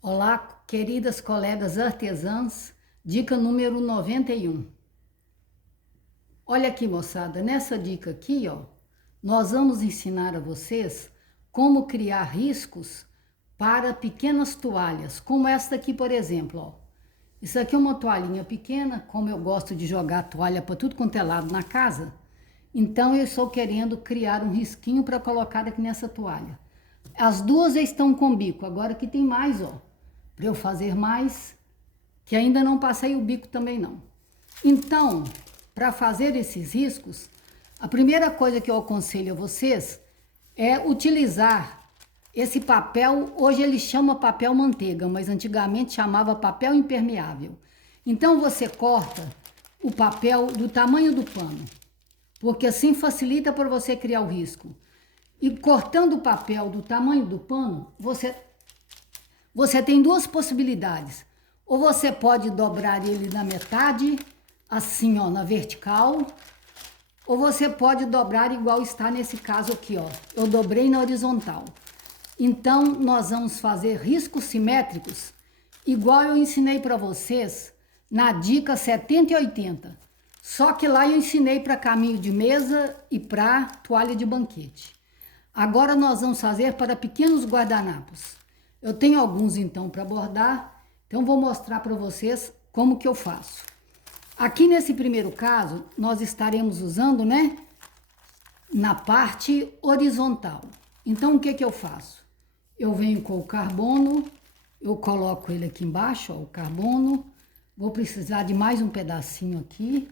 Olá, queridas colegas artesãs, dica número 91. Olha aqui, moçada, nessa dica aqui, ó, nós vamos ensinar a vocês como criar riscos para pequenas toalhas, como esta aqui, por exemplo, ó. Isso aqui é uma toalhinha pequena, como eu gosto de jogar toalha para tudo quanto é lado na casa, então eu estou querendo criar um risquinho para colocar aqui nessa toalha. As duas já estão com bico, agora aqui tem mais, ó, para eu fazer mais, que ainda não passei o bico também não. Então, para fazer esses riscos, a primeira coisa que eu aconselho a vocês é utilizar esse papel. Hoje ele chama papel manteiga, mas antigamente chamava papel impermeável. Então você corta o papel do tamanho do pano, porque assim facilita para você criar o risco. E cortando o papel do tamanho do pano, você tem duas possibilidades. Ou você pode dobrar ele na metade, assim, ó, na vertical, ou você pode dobrar igual está nesse caso aqui, ó. Eu dobrei na horizontal. Então, nós vamos fazer riscos simétricos, igual eu ensinei para vocês na dica 70 e 80. Só que lá eu ensinei para caminho de mesa e para toalha de banquete. Agora nós vamos fazer para pequenos guardanapos. Eu tenho alguns então para bordar, então vou mostrar para vocês como que eu faço. Aqui nesse primeiro caso, nós estaremos usando, né, na parte horizontal. Então o que que eu faço? Eu venho com o carbono, eu coloco ele aqui embaixo, ó, o carbono. Vou precisar de mais um pedacinho aqui.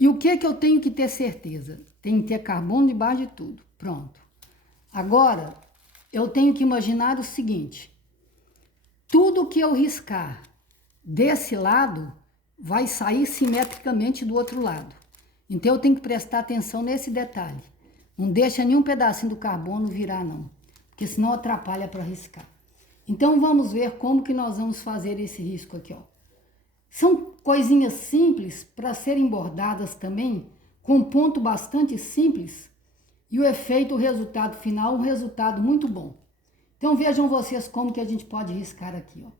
E o que que eu tenho que ter certeza? Tem que ter carbono debaixo de tudo. Pronto. Agora, eu tenho que imaginar o seguinte: tudo que eu riscar desse lado vai sair simetricamente do outro lado. Então, eu tenho que prestar atenção nesse detalhe. Não deixa nenhum pedacinho do carbono virar, não, porque senão atrapalha para riscar. Então, vamos ver como que nós vamos fazer esse risco aqui, ó. São coisinhas simples para serem bordadas também, com um ponto bastante simples, e o efeito, o resultado final, um resultado muito bom. Então vejam vocês como que a gente pode riscar aqui, ó.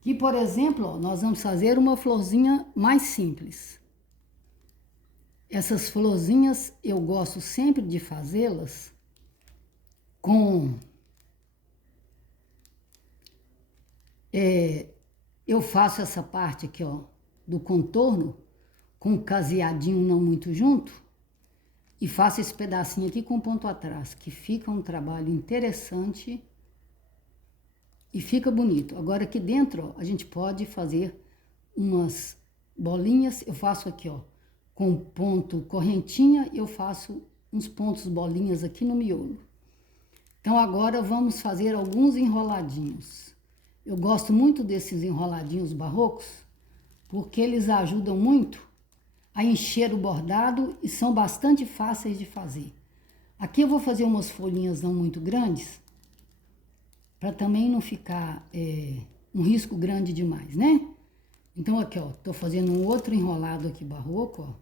Aqui, por exemplo, ó, nós vamos fazer uma florzinha mais simples. Essas florzinhas eu gosto sempre de fazê-las com... eu faço essa parte aqui, ó, do contorno, com um caseadinho não muito junto, e faço esse pedacinho aqui com ponto atrás, que fica um trabalho interessante e fica bonito. Agora aqui dentro, ó, a gente pode fazer umas bolinhas. Eu faço aqui, ó, com ponto correntinha, eu faço uns pontos bolinhas aqui no miolo. Então agora vamos fazer alguns enroladinhos. Eu gosto muito desses enroladinhos barrocos, porque eles ajudam muito a encher o bordado e são bastante fáceis de fazer. Aqui eu vou fazer umas folhinhas não muito grandes, para também não ficar um risco grande demais, né? Então aqui, ó, tô fazendo um outro enrolado aqui barroco, ó.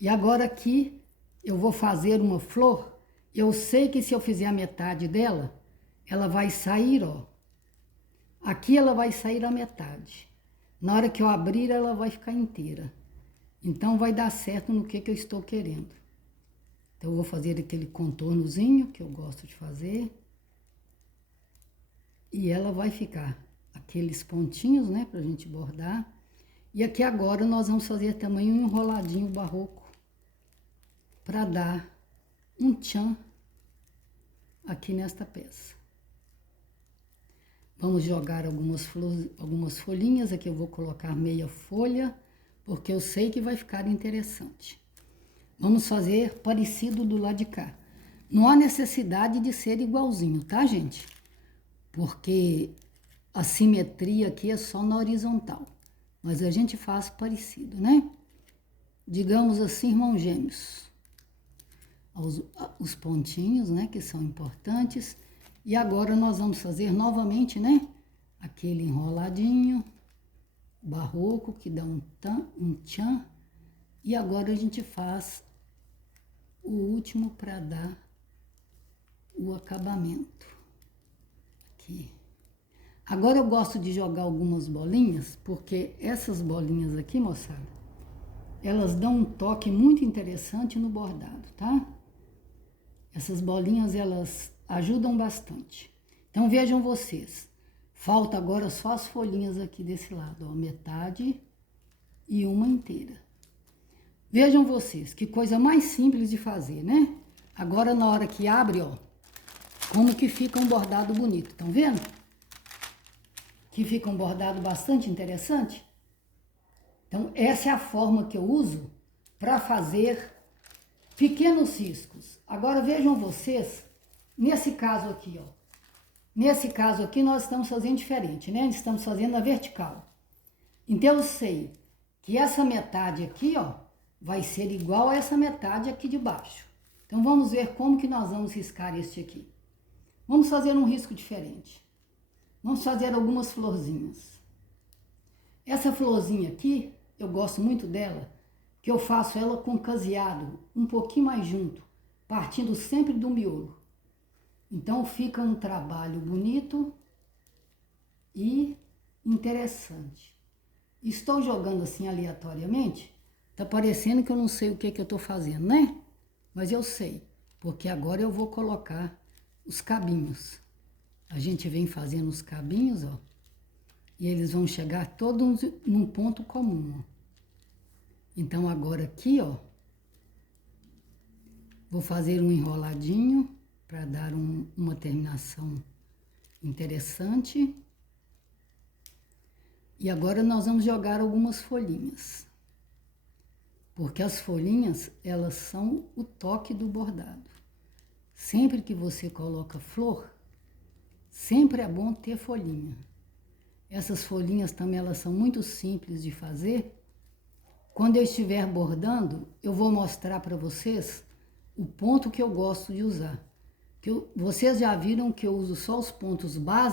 E agora aqui eu vou fazer uma flor. Eu sei que se eu fizer a metade dela, ela vai sair, ó. Aqui ela vai sair a metade. Na hora que eu abrir, ela vai ficar inteira. Então, vai dar certo no que eu estou querendo. Então, eu vou fazer aquele contornozinho que eu gosto de fazer. E ela vai ficar aqueles pontinhos, né, pra gente bordar. E aqui agora nós vamos fazer também um enroladinho barroco para dar um tchan aqui nesta peça. Vamos jogar algumas folhinhas, aqui eu vou colocar meia folha, porque eu sei que vai ficar interessante. Vamos fazer parecido do lado de cá. Não há necessidade de ser igualzinho, tá, gente? Porque a simetria aqui é só na horizontal, mas a gente faz parecido, né? Digamos assim, irmãos gêmeos. Os pontinhos, né, que são importantes. E agora nós vamos fazer novamente, né, aquele enroladinho barroco que dá um tchan. E agora a gente faz o último para dar o acabamento. Aqui. Agora eu gosto de jogar algumas bolinhas, porque essas bolinhas aqui, moçada, elas dão um toque muito interessante no bordado, tá? Essas bolinhas, elas ajudam bastante. Então, vejam vocês. Falta agora só as folhinhas aqui desse lado, ó, metade e uma inteira. Vejam vocês, que coisa mais simples de fazer, né? Agora, na hora que abre, ó, como que fica um bordado bonito, estão vendo? Que fica um bordado bastante interessante. Então, essa é a forma que eu uso para fazer pequenos riscos. Agora, vejam vocês, nesse caso aqui, ó. Nesse caso aqui, nós estamos fazendo diferente, né? Estamos fazendo na vertical. Então, eu sei que essa metade aqui, ó, vai ser igual a essa metade aqui de baixo. Então, vamos ver como que nós vamos riscar este aqui. Vamos fazer um risco diferente. Vamos fazer algumas florzinhas. Essa florzinha aqui, eu gosto muito dela, que eu faço ela com caseado, um pouquinho mais junto, partindo sempre do miolo. Então, fica um trabalho bonito e interessante. Estou jogando assim aleatoriamente, tá parecendo que eu não sei o que eu tô fazendo, né? Mas eu sei, porque agora eu vou colocar os cabinhos. A gente vem fazendo os cabinhos, ó, e eles vão chegar todos num ponto comum, ó. Então, agora aqui, ó, vou fazer um enroladinho para dar uma terminação interessante. E agora nós vamos jogar algumas folhinhas. Porque as folhinhas, elas são o toque do bordado. Sempre que você coloca flor, sempre é bom ter folhinha. Essas folhinhas também, elas são muito simples de fazer. Quando eu estiver bordando, eu vou mostrar para vocês o ponto que eu gosto de usar. Vocês já viram que eu uso só os pontos básicos.